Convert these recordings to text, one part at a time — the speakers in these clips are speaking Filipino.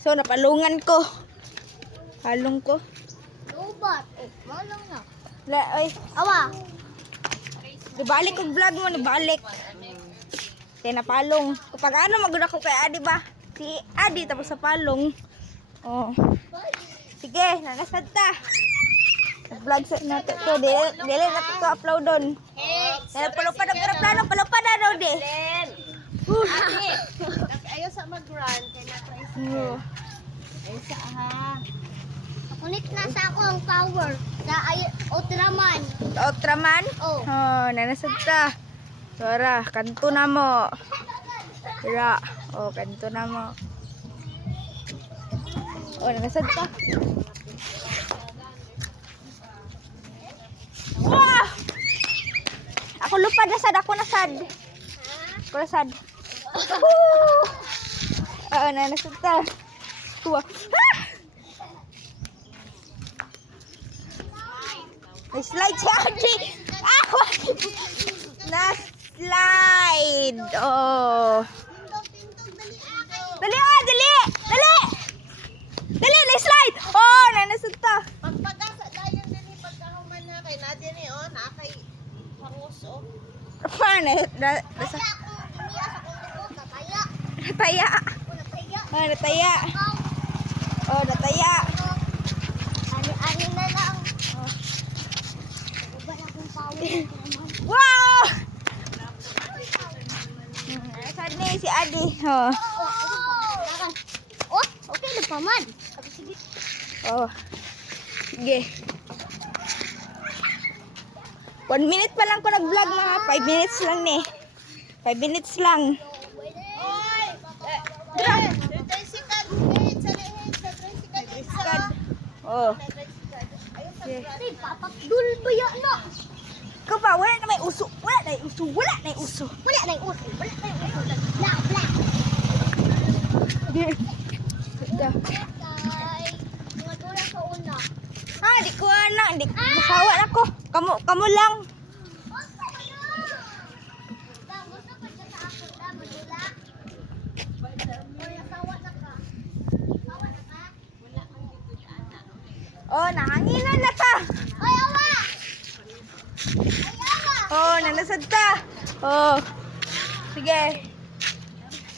So, napalungan ko. Halong ko. Lubat. Malang na. Ay. Awa. Nabalik kong vlog mo, nabalik. Kaya napalong. Kapag ano, maguna ko kay Adi ba? Si Adi, tapos sa palong. Oh. Sige, nanasad ta. Vlog sa nato to. Dili na to upload doon. Palupad ang aeroplano, palupad na daw di. Adi. Ayaw sa mag-run. Kaya na-try siya. Ayaw sa Ulit na sa ako ang power. Sa Ultraman. Ultraman? Oh. Oh, nanasad ta. Sora, kanto na mo. Tira. Oh, kanto na mo. Oh, nanasad ta. Wow! Ako lupad nasad, ako nasad. Ako nasad. Woo! Oh, nanasad ta. Wow. Ah! May slide siya, Adi. Ah! Na-slide. Oh. Dali, ah! Dali! Dali! Dali, na-slide! Oh, nanasad ta. Pagpagasa dayon din pagkahuman na kay Nadia ni nakay pangos Paano? Kasi ako iniya sa kong tataya. Nataya. Nataya. Oh, nataya. Oh, nataya. Ani na lang. Uban akong power. Wow! Nasad ni si Adi. Oh. Oh, okay na paman. Sige. Oh. Sige. 1 minute pa lang ko nag-vlog mga 5 minutes lang ni. 5 minutes lang. Oy! Tricycle. Tricycle. Oh. Ay, papakdul ba yan na? Ikaw ba? Wala na may uso. Wala na yung uso. Wala na yung uso. Wala na yung uso. Wala na yung uso. Wala. Sige. Ay, mga dula sa una. Ah, di ko na. Di masawa na ko. Kamu lang. Oh, nahanginan na ta. Ay, awa! Ay, awa! Oh, nanasad ta. Oh. Sige.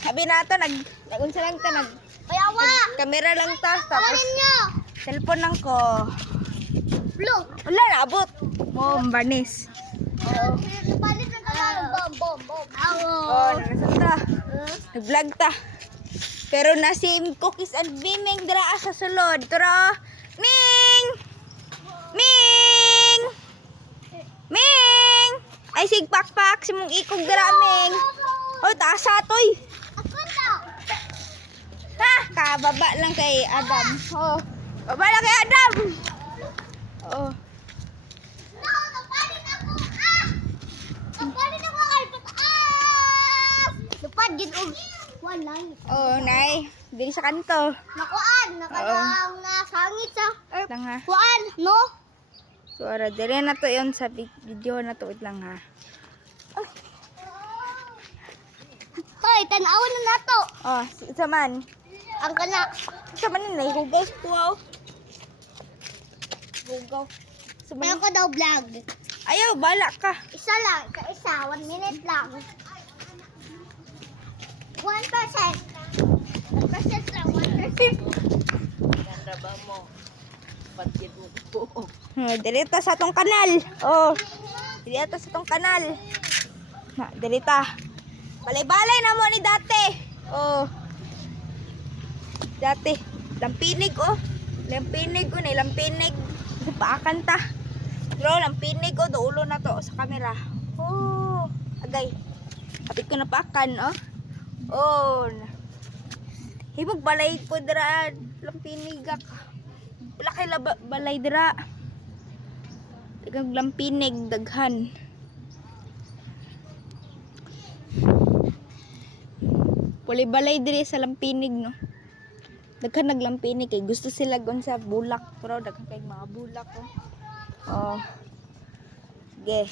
Sabi na to, nagunsa lang ta, Ay, awa! kamera lang ta. Tapos, Awanin niyo! cellphone lang ko. Blue! Wala, naabot. Oh, banis. Oh. Napalit ng tagalog. Bom, bom, bom. Oh, nanasad ta. Nag-vlog ta. Pero na same cookies and beaming dira sa sulod. Tara. Ming! Ming! Ming! Ay, sig pakpak. Si mong ikog dira, Ming. Oh, taas atoy. Ako to! Ha, kababa lang kay Adam. Oh, baba lang kay Adam. Oh. No, napalit ako! Napalit ako kay pataas! Napad, gin walay. Oh, nay. Dili sa kanto. Nakuan! Nakadang nasangit sa Lang ha. kuan, no? So, ara, dire na to yon sa video na to. Wait lang ha. Hoy, tanawan na nato. Oh, isa man. Ang kana. Isa man na hugay. Wow. Hugaw. Isa Kaya man. ko daw vlog. Ayaw, bala ka. Isa lang, isa, 1 minute lang. 1%. 1% lang, 1%. Ganda mo? Pagkid mo po. Direta sa tong kanal. Oh. Direta sa tong kanal. Na, direta. Balay-balay na mo ni dati. Oh. Dati. Lampinig oh. Lampinig oh. Lampinig. Paakan ta. Bro, lampinig oh. Duulo na to sa kamera. Oh. Agay. Kapit ko na paakan oh. Oh. Himog balay po dira. Lampinig ka. Wala kay balay dira. Dagang lampinig. Daghan. Balay diri sa lampinig no. Daghan naglampinig kay gusto sila gon sa bulak pero daghan kay mga bulak oh. Oh. Sige.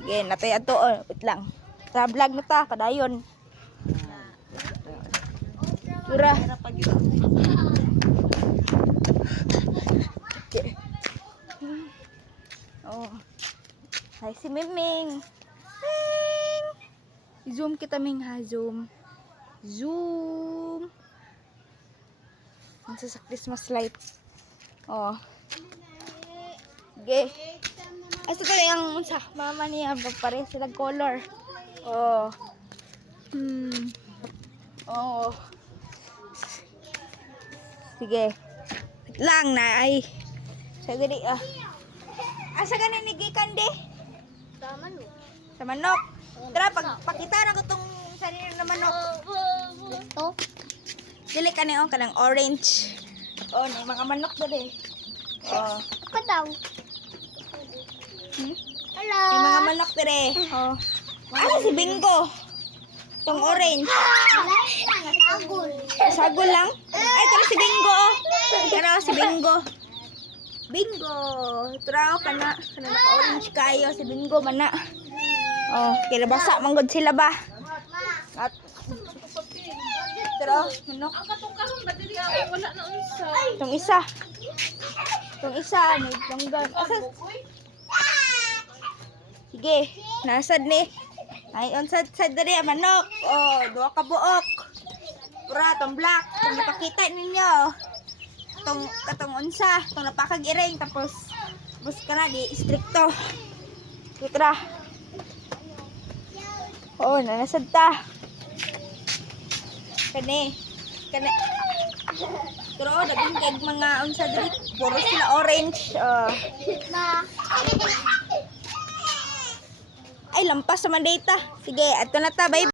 Sige, natay ato oh. Wait lang. Sa vlog na ta kadayon. Tura. Mayroon pag yun. Oh. Hi si Miming. Ming. Zoom kita Ming ha, zoom. Zoom. Ang sa Christmas light. Oh. Sige. Asa ko yung unsa mama niya pare sila color. Oh. Oh. Sige. Wait lang na ay. Sa gani ah. Asa ganin ni gikan de? Tama no. Sa manok. Tara pakita na ko tong sarili na manok. Ito. Dili ka niyo kanang orange. Oh, may mga manok dali. Oh. Ako daw. Hello. May mga manok dire. Oh. Asa si Bingo? Tong orange. Sagol. Sagol lang? Ay, tara si Bingo. Oh. Tara si Bingo. Bingo. Tara kana naka-orange kayo si Bingo mana. Oh, kaya basa manggod sila ba? At tara, manok. Ang katungkahon ba dili ako wala na unsa. Tong isa. Tong isa ni tonggan. Asa? Sige, nasad ni. Ay, unsad dali ang manok. Oh, duha ka buok. Pura tong black. Kung ipakita ninyo. Katong unsa, tong napakag-iring tapos bus ka na di stricto. Kitra. Oh, nanasad ta. Kani. Pero daging kag mga unsa dili puro sila orange. Ay lampas sa data. Sige, ato na ta. Bye.